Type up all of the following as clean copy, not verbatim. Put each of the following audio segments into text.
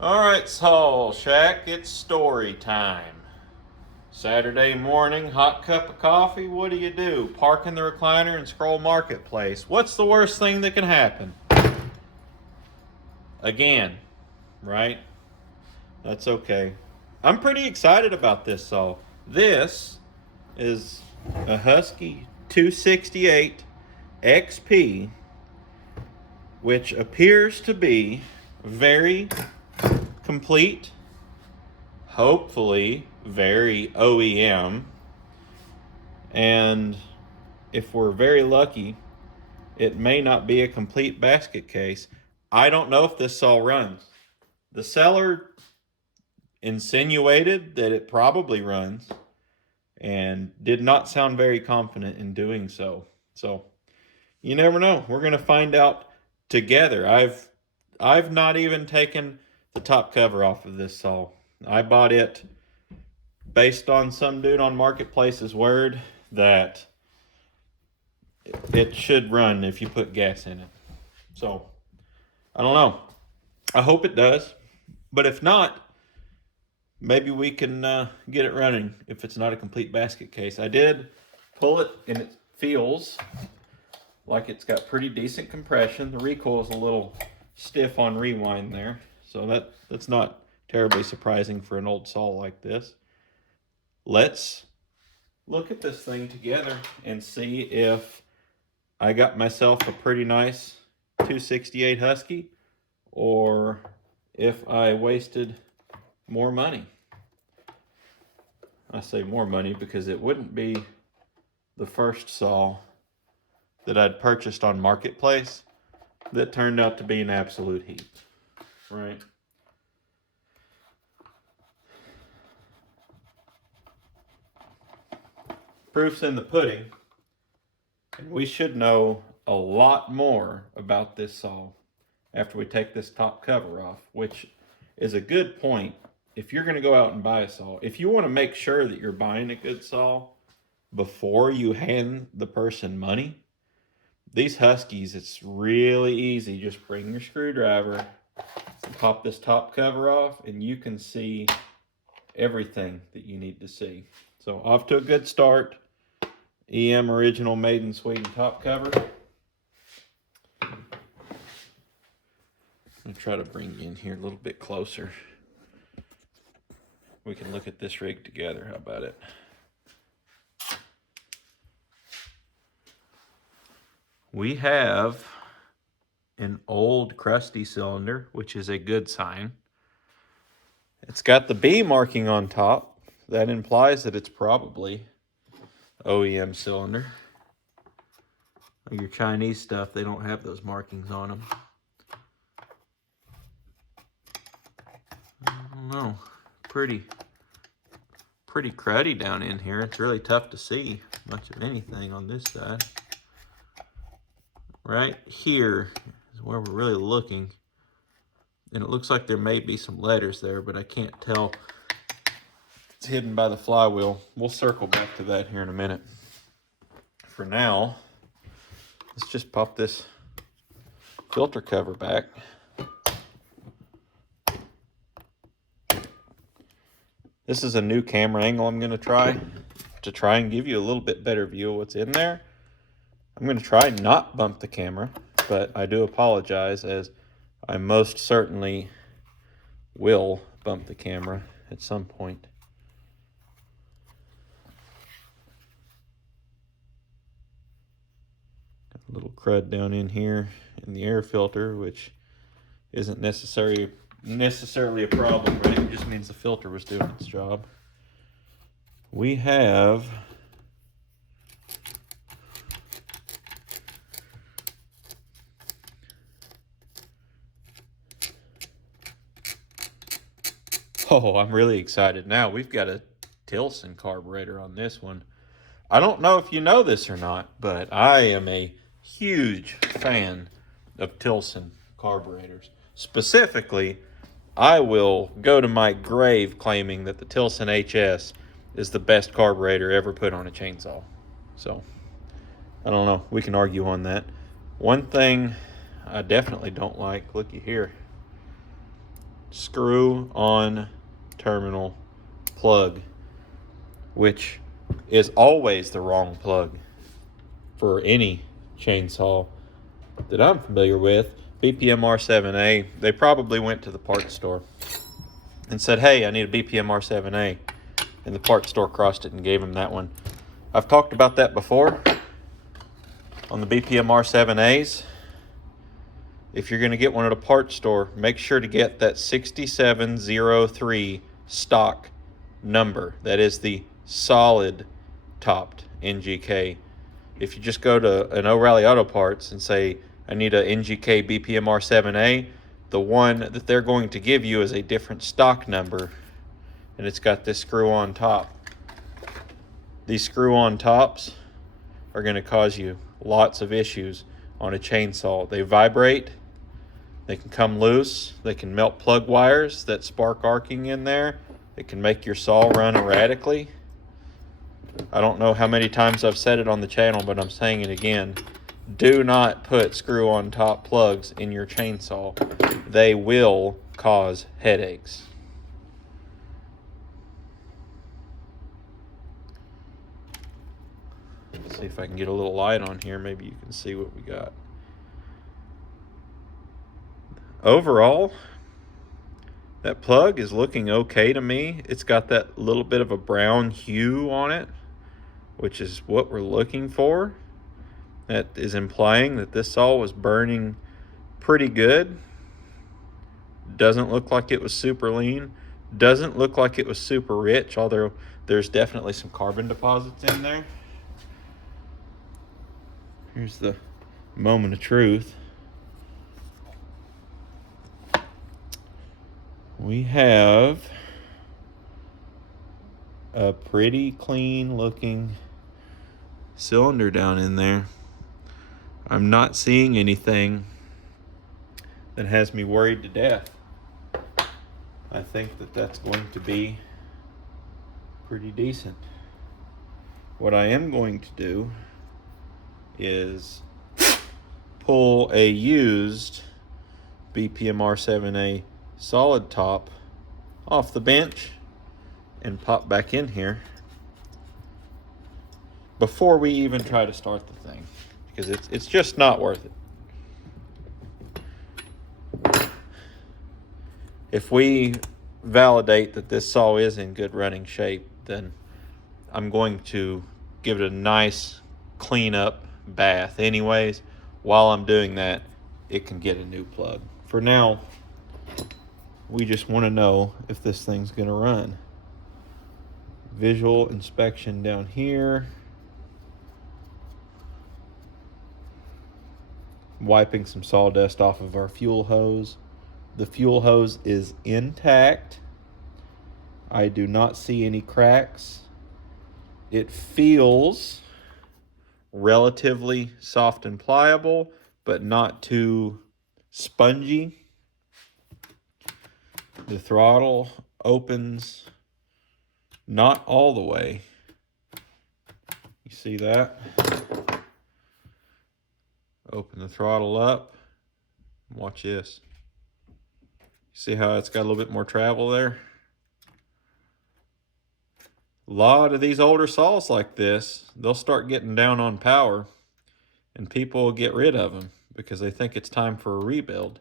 All right, Soul Shack, it's story time. Saturday morning, hot cup of coffee. What do? Park in the recliner and scroll Marketplace. What's the worst thing that can happen? Again, right? That's okay. I'm pretty excited about this, Soul. This is a Husky 268XP, which appears to be very complete, hopefully very OEM, and if we're very lucky, it may not be a complete basket case. I don't know if this saw runs. The seller insinuated that it probably runs and did not sound very confident in doing so. So you never know. We're gonna find out together. I've not even taken the top cover off of this saw. I bought it based on some dude on Marketplace's word that it should run if you put gas in it. So I don't know. I hope it does, but if not, maybe we can get it running if it's not a complete basket case. I did pull it and it feels like it's got pretty decent compression. The recoil is a little stiff on rewind there, so that's not terribly surprising for an old saw like this. Let's look at this thing together and see if I got myself a pretty nice 268 Husky or if I wasted more money. I say more money because it wouldn't be the first saw that I'd purchased on Marketplace that turned out to be an absolute heap, right? Proof's in the pudding, and we should know a lot more about this saw after we take this top cover off, which is a good point. If you're going to go out and buy a saw, if you want to make sure that you're buying a good saw before you hand the person money, these Huskies, it's really easy. Just bring your screwdriver and pop this top cover off, and you can see everything that you need to see. So off to a good start. EM original made in Sweden top cover. I'm going to try to bring you in here a little bit closer. We can look at this rig together. How about it? We have an old crusty cylinder, which is a good sign. It's got the B marking on top. That implies that it's probably OEM cylinder. Like your Chinese stuff, they don't have those markings on them. I don't know. Pretty cruddy down in here. It's really tough to see much of anything on this side. Right here is where we're really looking. And it looks like there may be some letters there, but I can't tell. It's hidden by the flywheel. We'll circle back to that here in a minute. For now, let's just pop this filter cover back. This is a new camera angle I'm going to try and give you a little bit better view of what's in there. I'm going to try not bump the camera, but I do apologize, as I most certainly will bump the camera at some point. Got a little crud down in here in the air filter, which isn't necessarily a problem, right? It just means the filter was doing its job. We have I'm really excited now. We've got a Tilson carburetor on this one. I don't know if you know this or not, but I am a huge fan of Tilson carburetors. Specifically, I will go to my grave claiming that the Tilson HS is the best carburetor ever put on a chainsaw. So, I don't know. We can argue on that. One thing I definitely don't like, looky here. screw on terminal plug, which is always the wrong plug for any chainsaw that I'm familiar with. BPM R7A, they probably went to the parts store and said, hey, I need a BPM R7A. And the parts store crossed it and gave them that one. I've talked about that before on the BPM R7As. If you're going to get one at a parts store, make sure to get that 6703 stock number. That is the solid topped NGK. If you just go to an O'Reilly Auto Parts and say, I need a NGK BPM R7A, the one that they're going to give you is a different stock number, and it's got this screw-on top. These screw-on tops are going to cause you lots of issues on a chainsaw. They vibrate, they can come loose, they can melt plug wires that spark arcing in there. It can make your saw run erratically. I don't know how many times I've said it on the channel, but I'm saying it again. Do not put screw-on top plugs in your chainsaw. They will cause headaches. Let's see if I can get a little light on here. Maybe you can see what we got. Overall, that plug is looking okay to me. It's got that little bit of a brown hue on it, which is what we're looking for. That is implying that this saw was burning pretty good. Doesn't look like it was super lean. Doesn't look like it was super rich, although there's definitely some carbon deposits in there. Here's the moment of truth. We have a pretty clean looking cylinder down in there. I'm not seeing anything that has me worried to death. I think that that's going to be pretty decent. What I am going to do is pull a used BPM R7A solid top off the bench and pop back in here before we even try to start the thing, because it's just not worth it. If we validate that this saw is in good running shape, then I'm going to give it a nice clean up bath anyways. While I'm doing that, it can get a new plug. For now, we just want to know if this thing's going to run. Visual inspection down here. Wiping some sawdust off of our fuel hose. The fuel hose is intact. I do not see any cracks. It feels relatively soft and pliable, but not too spongy. The throttle opens not all the way. You see that? Open the throttle up. Watch this. See how it's got a little bit more travel there? A lot of these older saws like this, they'll start getting down on power and people will get rid of them because they think it's time for a rebuild.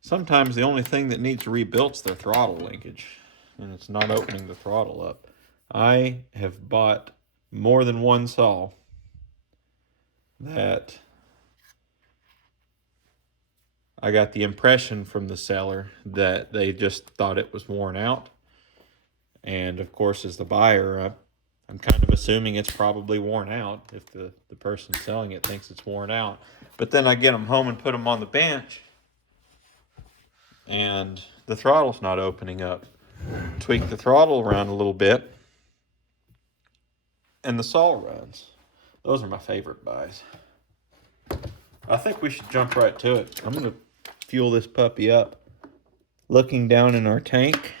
Sometimes the only thing that needs rebuilt is their throttle linkage, and it's not opening the throttle up. I have bought more than one saw that I got the impression from the seller that they just thought it was worn out. And of course, as the buyer, I'm kind of assuming it's probably worn out if the person selling it thinks it's worn out. But then I get them home and put them on the bench, and the throttle's not opening up. Tweak the throttle around a little bit, and the saw runs. Those are my favorite buys. I think we should jump right to it. I'm going to fuel this puppy up. Looking down in our tank,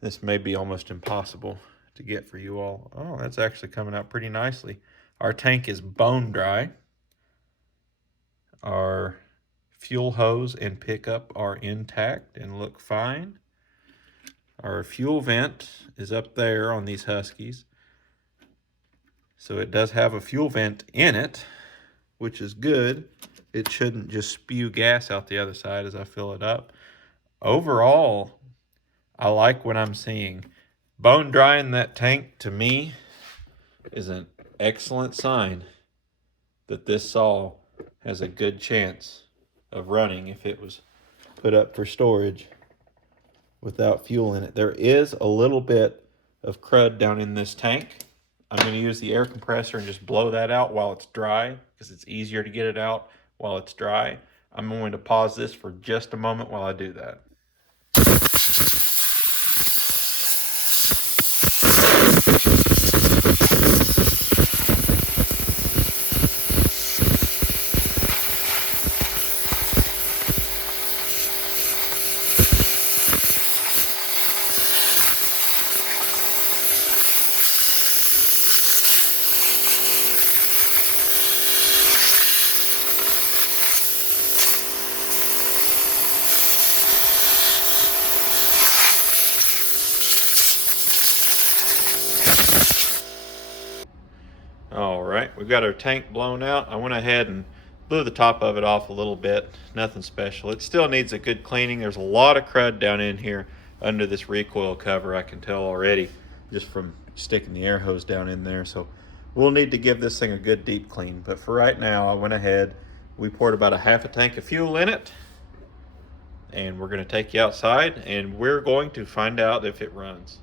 this may be almost impossible to get for you all. Oh, that's actually coming out pretty nicely. Our tank is bone dry. Our fuel hose and pickup are intact and look fine. Our fuel vent is up there on these Huskies. So it does have a fuel vent in it, which is good. It shouldn't just spew gas out the other side as I fill it up. Overall, I like what I'm seeing. Bone drying that tank, to me, is an excellent sign that this saw has a good chance of running if it was put up for storage without fuel in it. There is a little bit of crud down in this tank. I'm going to use the air compressor and just blow that out while it's dry, because it's easier to get it out while it's dry. I'm going to pause this for just a moment while I do that. All right, we've got our tank blown out. I went ahead and blew the top of it off a little bit. Nothing special. It still needs a good cleaning. There's a lot of crud down in here under this recoil cover, I can tell already, just from sticking the air hose down in there. So we'll need to give this thing a good deep clean. But for right now, I went ahead, we poured about a half a tank of fuel in it, and we're going to take you outside and we're going to find out if it runs.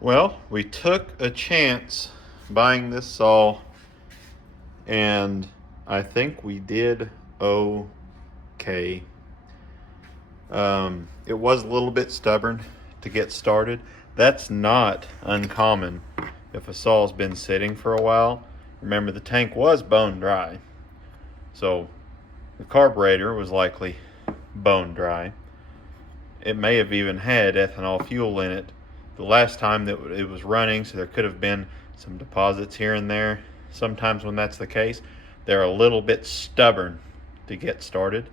Well, we took a chance buying this saw, and I think we did okay. It was a little bit stubborn to get started. That's not uncommon if a saw's been sitting for a while. Remember, the tank was bone dry, so the carburetor was likely bone dry. It may have even had ethanol fuel in it the last time that it was running, so there could have been some deposits here and there. Sometimes when that's the case, they're a little bit stubborn to get started.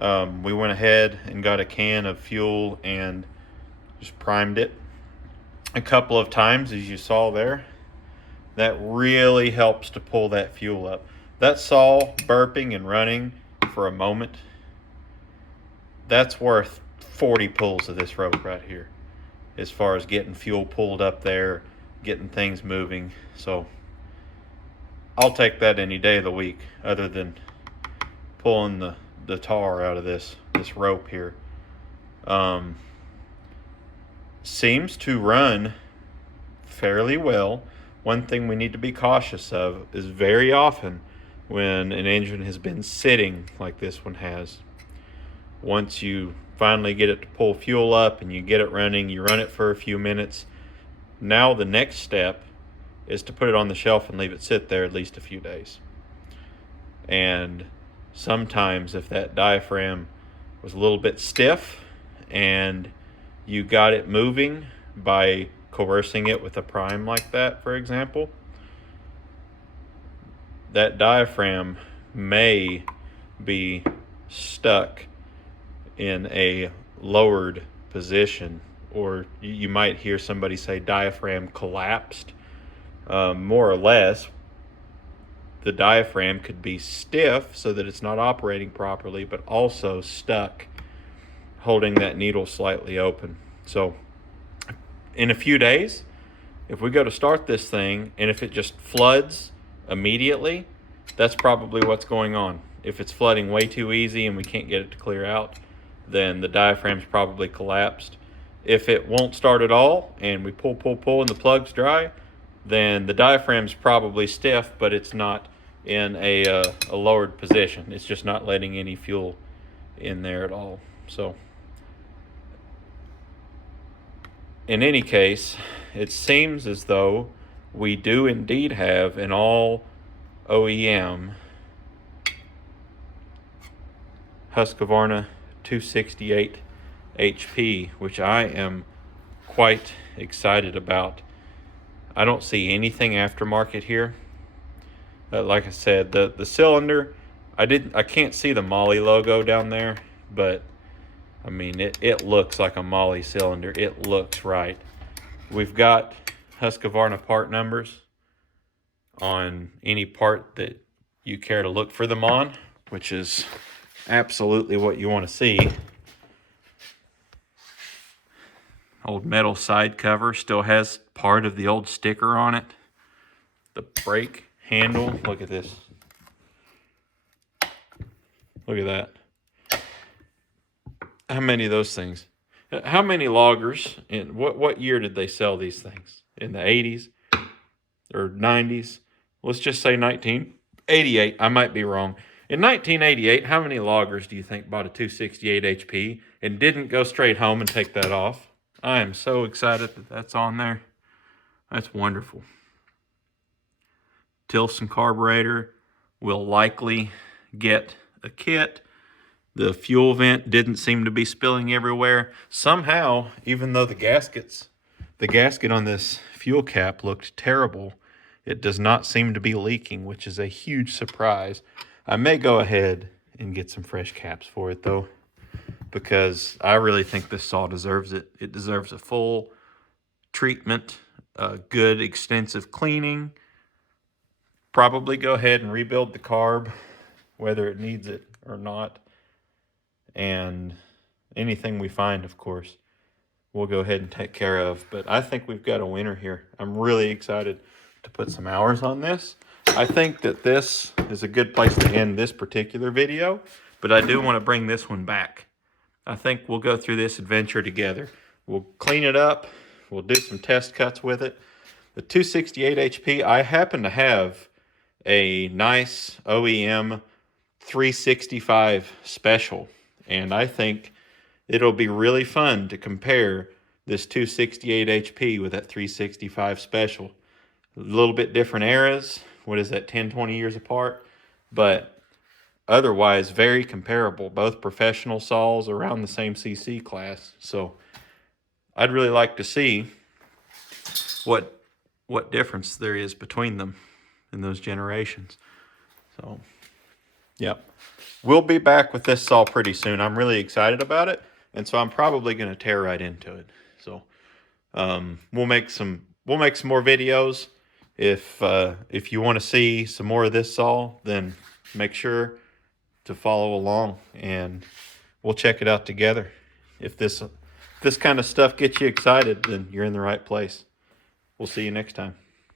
We went ahead and got a can of fuel and just primed it a couple of times, as you saw there. That really helps to pull that fuel up. That saw burping and running for a moment, that's worth 40 pulls of this rope right here, as far as getting fuel pulled up there, getting things moving. So I'll take that any day of the week, other than pulling the tar out of this rope here. Seems to run fairly well. One thing we need to be cautious of is very often when an engine has been sitting like this one has, once you finally get it to pull fuel up and you get it running, you run it for a few minutes. Now the next step is to put it on the shelf and leave it sit there at least a few days. And sometimes if that diaphragm was a little bit stiff and you got it moving by coercing it with a prime like that, for example, that diaphragm may be stuck in a lowered position, or you might hear somebody say diaphragm collapsed. More or less, the diaphragm could be stiff so that it's not operating properly, but also stuck, holding that needle slightly open. So in a few days, if we go to start this thing and if it just floods immediately, that's probably what's going on. If it's flooding way too easy and we can't get it to clear out, then the diaphragm's probably collapsed. If it won't start at all and we pull and the plug's dry, then the diaphragm's probably stiff, but it's not in a lowered position. It's just not letting any fuel in there at all. So in any case, it seems as though we do indeed have an all OEM Husqvarna 268 HP, which I am quite excited about. I don't see anything aftermarket here. Like I said, the cylinder, I can't see the Molly logo down there, but I mean, it looks like a Molly cylinder. It looks right. We've got Husqvarna part numbers on any part that you care to look for them on, which is absolutely what you want to see. Old metal side cover still has part of the old sticker on it. The brake handle, look at this. Look at that. How many of those things? How many loggers, in what year did they sell these things? In the 80s or 90s? Let's just say 1988. I might be wrong. In 1988, how many loggers do you think bought a 268 HP and didn't go straight home and take that off? I am so excited that that's on there. That's wonderful. Tilson carburetor will likely get a kit. The fuel vent didn't seem to be spilling everywhere. Somehow, even though the gasket on this fuel cap looked terrible, it does not seem to be leaking, which is a huge surprise. I may go ahead and get some fresh caps for it though, because I really think this saw deserves it. It deserves a full treatment, a good extensive cleaning. Probably go ahead and rebuild the carb, whether it needs it or not. And anything we find, of course, we'll go ahead and take care of. But I think we've got a winner here. I'm really excited to put some hours on this. I think that this is a good place to end this particular video, but I do want to bring this one back. I think we'll go through this adventure together. We'll clean it up. We'll do some test cuts with it. The 268 HP, I happen to have a nice OEM 365 special, and I think it'll be really fun to compare this 268 HP with that 365 special. A little bit different eras. What is that, 10, 20 years apart? But otherwise very comparable. Both professional saws around the same CC class. So I'd really like to see what difference there is between them in those generations. So, yep. We'll be back with this saw pretty soon. I'm really excited about it, and so I'm probably going to tear right into it. So, we'll make some more videos. If you want to see some more of this saw, then make sure to follow along, and we'll check it out together. If this kind of stuff gets you excited, then you're in the right place. We'll see you next time.